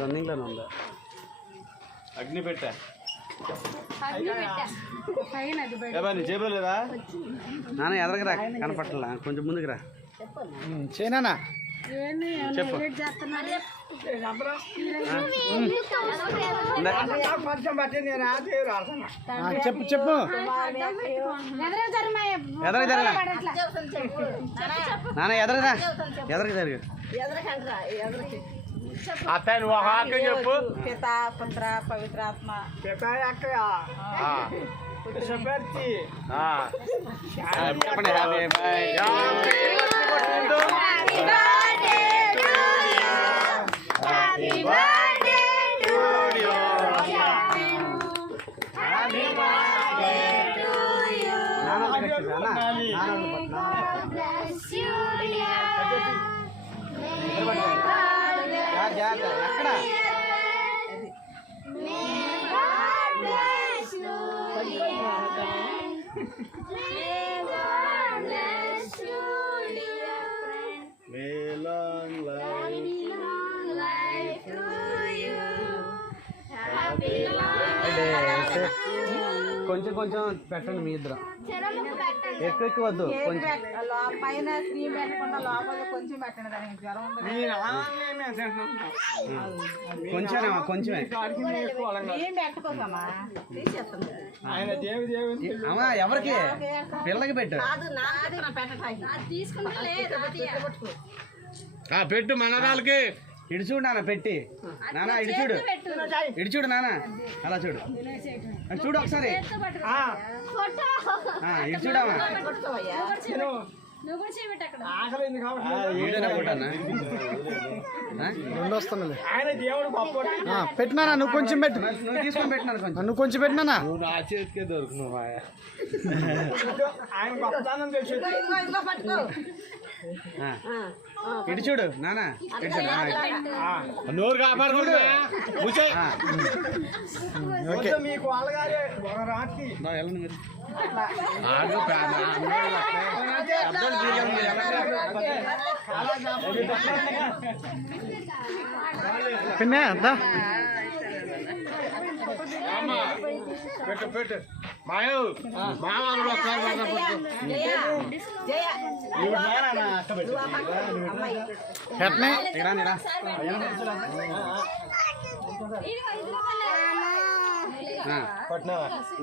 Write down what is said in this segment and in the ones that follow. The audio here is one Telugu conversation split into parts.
రన్నింగ్లోనే ఉందా? అగ్ని పెట్టా జేబులో లేదా నాన్న? ఎదరగరా, కనపట్లా, కొంచెం ముందుకు రా. చేయనా చెప్పు. చెప్పు చెప్పు. ఎదరగా జరగా నాన్న, ఎదరగా ఎదరగా జరుగు. అత్త నువ్వు వాక్యం చెప్పు. పిత పుత్ర పవిత్రాత్మ. కొంచెం కొంచెం పెట్టండి మీ ఇద్దరు, ఎక్కువ ఎక్కువ వద్దు. పైన క్రీమ్ పెట్టకుండా లోపల కొంచెం పెట్టండి. దానికి జ్వరం కొంచెం కొంచెమే పెట్టుకోకమ్మా, అమ్మా. ఎవరికి? పిల్లకి పెట్టు. పెట్టు మనరాలకి. ఇడిచూడు నాన్న పెట్టి. నాన్న ఇడిచూడు, ఇడిచూడు నాన్న, అలా చూడు, చూడు ఒకసారి. ఇడిచూడమ్మా. పెట్టినా నువ్వు కొంచెం పెట్టు. నువ్వు తీసుకొని పెట్టినా కొంచెం, నువ్వు కొంచెం పెట్టినా నా చేతికే దొరుకుతున్నావు. ఇటు చూడు నాన్న, నోరు కాపాడు. మీకు పిన్నే అంతా పెట్టు పెట్టు. మాయూ మామూలు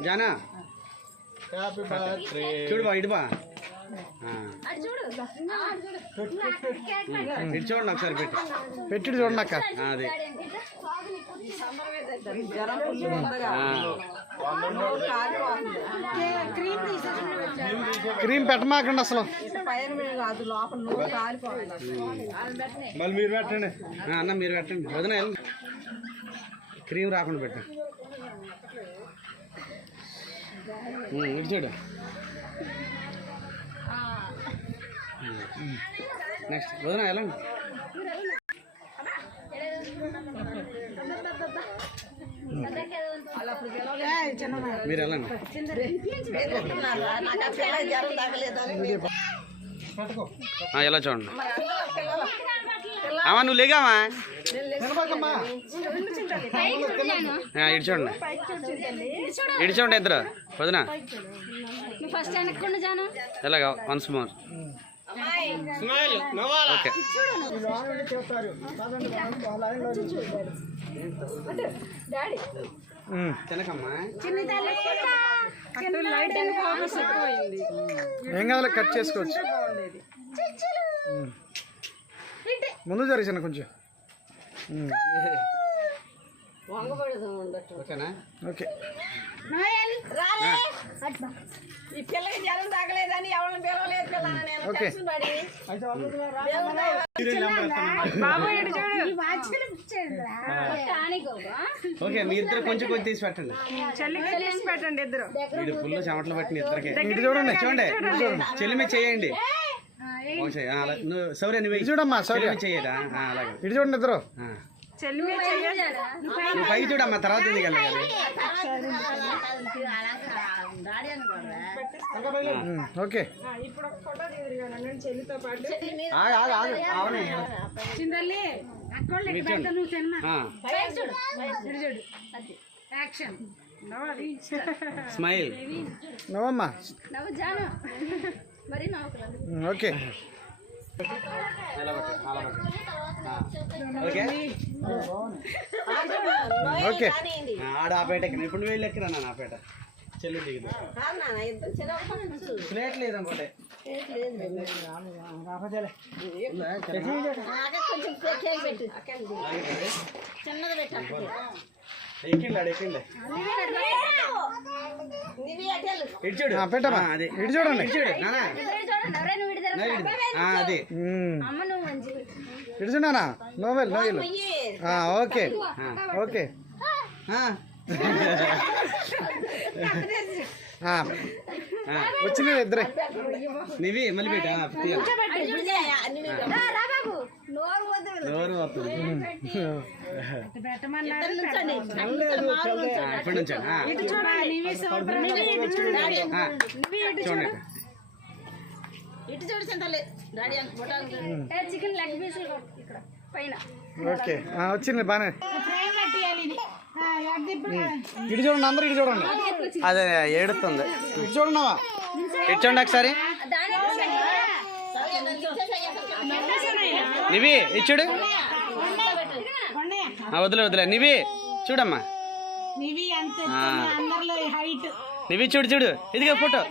జానా చూడు బా, ఇటు బా, ఇటు చూడండి ఒకసారి. పెట్టి చూడండి అక్క. అదే క్రీమ్ పెట్టమాకండి అసలు. మళ్ళీ మీరు పెట్టండి అన్న, మీరు పెట్టండి. వదిన క్రీమ్ రాకుండా పెట్టండి. ఇటు చూడు. నెక్స్ట్ వదిన వెళ్ళండి. మీరు వెళ్ళండి. ఎలా చూడండి. అమ్మా నువ్వు లేగామా, ఇటు చూడండి, ఇటు చూడండి ఇద్దరు. వదిన ఎలాగా వన్స్ మోర్. ఓకే తినకమ్మా. ఏం కావాలి కట్ చేసుకోవచ్చు. ముందు జరిగిన కొంచెం. ఓకేనా? ఓకే. ఈ పిల్లకి జ్వరం తగ్గలేదని ఎవరిని పిలవలేదు. ఓకే మీ ఇద్దరు కొంచెం కొంచెం తీసి పెట్టండి. పెట్టండి ఇద్దరు. ఫుల్ చెమటలు పెట్టిన ఇద్దరికి. చూడండి చూడండి, చెల్లిమే చేయండి. సౌర్య నువ్వు చూడమ్మా, సౌర్య చేయరా. అలాగే ఇటు చూడండి ఇద్దరు. నువ్వు పైకి చూడమ్మా, తర్వాత ఎందుకు వెళ్ళాలి? ఓకే స్మైల్ నవ్వమ్మా. ఓకే ఓకే ఆడ ఆపేట ఇప్పుడు నువ్వు వెళ్ళి ఎక్కరా నా ఆపేట చెల్లి దిగుదు ప్లేట్ లేదు అనుకోండి. ఎక్కిండి ఎక్కిండి ఇటు చూడు పెట్టమ్మా. అది ఇటు చూడండి, ఇటు చూడు నానా, అది ఇటు చూడనా. నోవెల్ నోవెల్ ఓకే ఓకే వచ్చిన ఇద్దరే నీవి మళ్ళీ పెట్టా ఇప్పుడు నుంచి చూడండి. ఓకే వచ్చింది బానే. ఇటు చూడండి అందరూ, ఇటు చూడండి. అదే ఏడుతుంది, ఇటు చూడండివా, ఇటు చూడండి ఒకసారి. నివి ఇటు చూడు, వదిలే వదిలే. నివి చూడమ్మా, నివి చూడు చూడు, ఇదిగా ఫోటో.